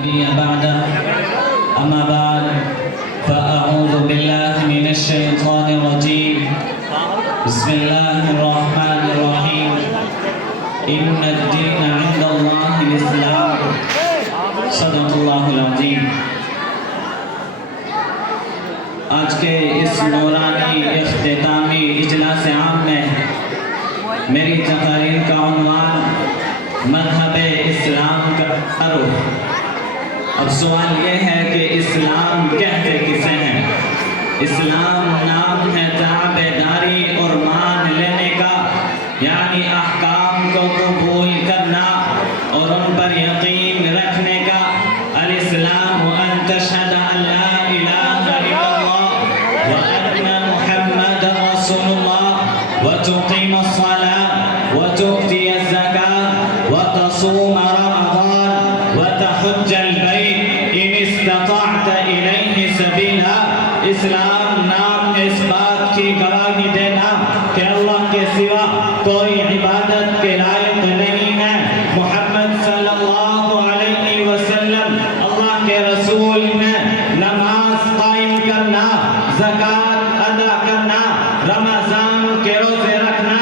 بعد أما بعد فأعوذ بالله من الشيطان الرجيم بسم الله الرحمن الرحيم إن الدين عند الله الإسلام صدق الله العظيم آج کے اس نورانی اختتامی اجلاس عام میں میری تقریر کا عنوان مذہب اسلام کا تعارف۔ اب سوال یہ ہے کہ اسلام کہتے کسے ہیں؟ اسلام نام ہے تابعداری اور مان لینے کا، یعنی احکام کو قبول کرنا اور ان پر یقین رکھنے کا۔ الاسلام ان تشہد ان لا الہ الا اللہ وان محمد رسول اللہ وتقیم الصلاة وتؤتی الزکاة وتصوم رمضان وتحج البیت ان استطعت الیہ سبیلا۔ اسلام نام اس بات کی گواہی دینا کہ اللہ کے سوا کوئی عبادت کے لائق نہیں ہے، محمد صلی اللہ علیہ وسلم اللہ کے رسول ہیں۔ نماز قائم کرنا، زکوٰۃ ادا کرنا، رمضان کے روزے رکھنا،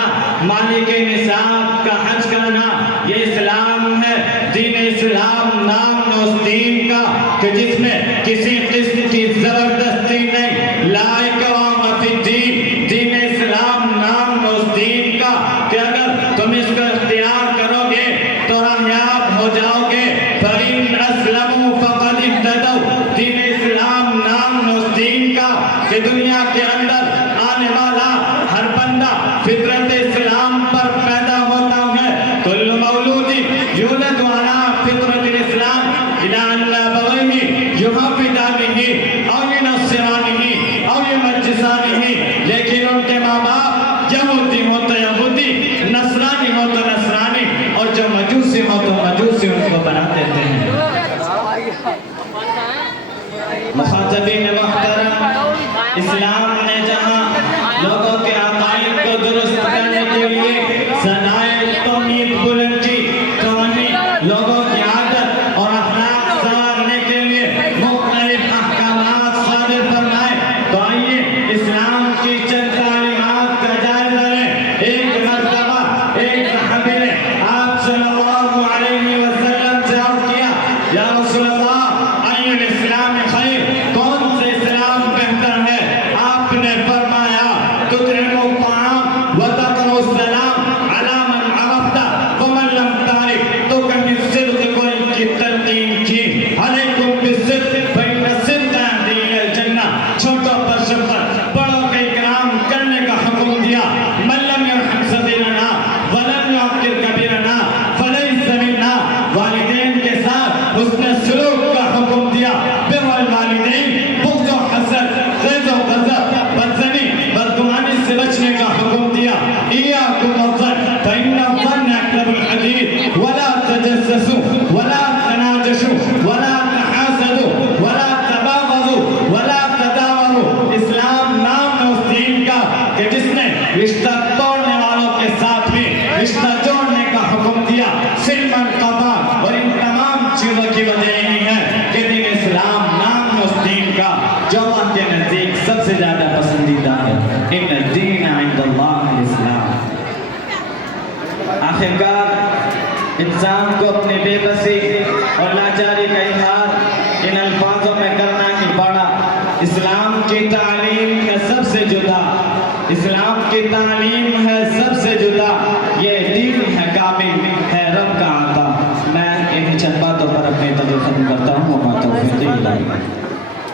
مالک نصاب کا حج کرنا، یہ اسلام ہے۔ دین اسلام نام اس دین کا کہ جس میں کسی قسم کی زبردستی نہیں، لا اکراہ فی الدین۔ دین اسلام نام اس دین کا کہ اگر تم اس کو اختیار کرو گے تو راہیاب ہو جاؤ گے۔ فَإِنْ أَسْلَمُوا فَقَدِ اهْتَدَوْا۔ دین اسلام نام اس دین کا کہ دنیا کے اندر آنے والا ہر بندہ فطرت اسلام پر پیدا ہوتا ہے۔ کل مولود یولد علی فطرت الاسلام الا ابویہ یحودانہ او ینصرانہ او یمجسانہ، لیکن ان کے ماں باپ یہودی ہو تو یہودی، نصرانی ہو تو نصرانی، اور جو مجوسی ہو تو مجوسی ان کو بنا دیتے ہیں۔ مخاطبین محترم، اسلام نے جہاں لوگوں کے عقائد کو درست کرنے کے لیے صنائع توحید بلند کی، کہانی لوگوں کی عادت اور اخلاق سنوارنے کے لیے مختلف احکامات صادر فرمائے، تو آئیے اسلام کی چند تعلیمات کا جائزہ لیں۔ ایک مرتبہ ایک صحابی نے آپ صلی اللہ علیہ وسلم سے عرض کیا، یا رسول اللہ ای الاسلام خیر، کون سے اسلام بہتر ہے؟ آپ نے فرمایا تطعم الطعام وتقرأ السلام علی من عرفت ومن لم تعرف۔ تو کہیں صدق کو ان کی تلقین کی، علیکم بالصدق فإن الصدق یہدی الی الجنہ۔ چھوٹوں پر شفقت، بڑوں کا اکرام کرنے کا حکم دیا۔ من لم یرحم صغیرنا ولم یعقر کبیرنا فلیس منا۔ والدین کے ساتھ اس نے سلوک کا حکم دیا۔ بر الوالدین، بغض و حسد، غیظ و غضب، بدزنی، بدگمانی سے بچنے کا حکم دیا۔ ایاکم الظن فإن الظن اکذب الحدیث ولا تجسسوا ولا تناجشوا ولا تحاسدوا ولا تباغضوا ولا تدابروا۔ اسلام نام ہے اس دین کا کہ جس نے رشتہ توڑنے والوں کے ساتھ بھی رشتہ جوڑنے کا حکم دیا۔ سلما قضا، اور ان تمام چیزوں کی وجہ یہی ہے کہ دین اسلام نام ہے اس دین کا جو اللہ کے نزدیک سب سے زیادہ پسندیدہ ہے۔ ان الدین عند اللہ الاسلام۔ آخرکار انسان کو اپنی بے بسی اور لاچاری کا اظہار ان الفاظوں میں کرنا ہی پڑا۔ اسلام کی تعلیم ہے سب سے جدا، اسلام کی تعلیم ہے سب سے جدا، یہ دین ہے کامل، ہے رب کا عطا۔ میں ان چند باتوں پر اپنی تقریر ختم